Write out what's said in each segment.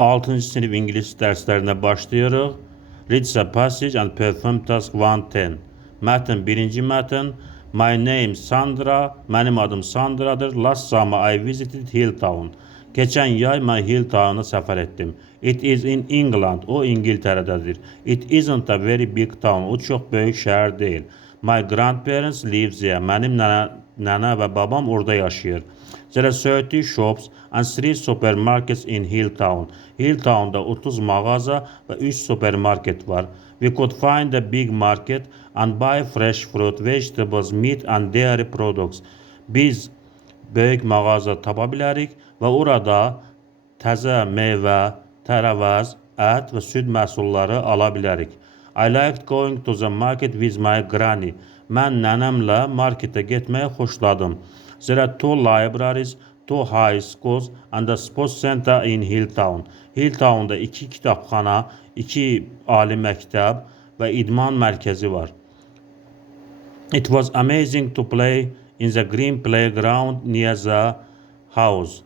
6. sınıf İngiliz derslerine başlayırıq. Read the passage and perform task 110. Mətn, birinci mətn. My name Sandra. Mənim adım Sandradır. Last summer I visited Hilltown. Geçen yay mən Hilltown'a səfər etdim. It is in England. O İngiltərədədir. It isn't a very big town. O çox böyük şəhər deyil. My grandparents live there. Mənim nənə və babam orada yaşayır. There are 30 shops and 3 supermarkets in Hilltown. Hilltown'da 30 mağaza və 3 supermarket var. We could find a big market and buy fresh fruit, vegetables, meat and dairy products. Biz böyük mağaza tapa bilərik və orada təzə meyvə, tərəvəz, ət və süd məhsulları ala bilərik. I liked going to the market with my granny. Mən nənəmlə marketə getməyi xoşladım. There are 2 libraries, 2 high schools and a sports center in Hilltown. Hilltown'da 2 kitabxana, 2 ali məktəb və idman mərkəzi var. It was amazing to play in the green playground near the house.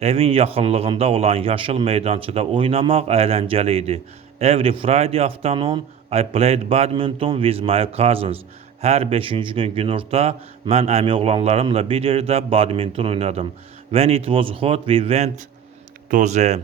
Evin yaxınlığında olan yaşıl meydançada oynamaq əyləncəli idi. Every Friday afternoon I played badminton with my cousins. Hər 5-ci gün günorta mən əmioğlanlarımla bir yerdə badminton oynadım. When it was hot we went to the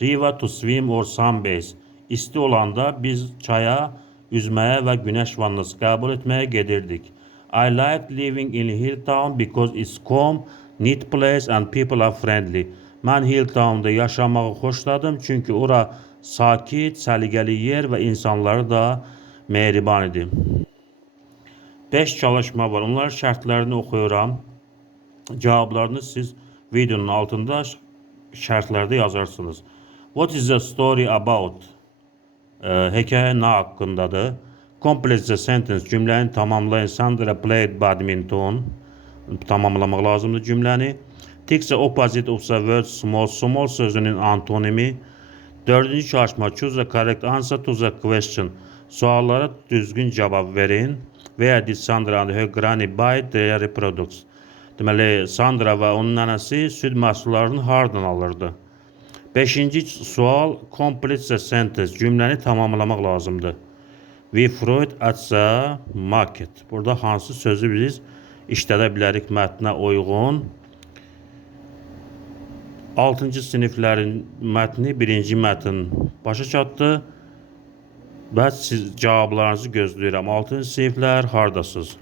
river to swim or sunbathe. İsti olanda biz çaya üzməyə və günəş vannası qəbul etməyə gedirdik. I liked living in Hilltown because it's calm, neat place and people are friendly. Mən Hilltown'da yaşamağı xoşladım çünki ora sakit, səliqəli yer və insanları da mehriban idi. 5 çalışma var. Onların şərtlərini oxuyuram. Cavablarını siz videonun altında şərtlərdə yazarsınız. What is the story about? Hekayə nə haqqındadır? Complete the sentence. Cümləni tamamlayın. Sandra played badminton. Tamamlamaq lazımdır cümləni. Tick the opposite of the word small. Small sözünün antonimi. 4-cü çalışma. Choose the correct answer to the question. Suallara düzgün cavab verin. Where did Sandra and her granny buy dairy products? Deməli, Sandra və onun nənəsi süd məhsullarını hardan alırdı? 5-ci sual, complete the sentence. Cümləni tamamlamaq lazımdır. We fruit at the market. Burada hansı sözü biz işlədə bilərik mətnə uyğun? 6-cı siniflərin mətni, 1-ci mətn başa çatdı. Və siz cavablarınızı gözləyirəm. 6-cı siniflər hardasınız?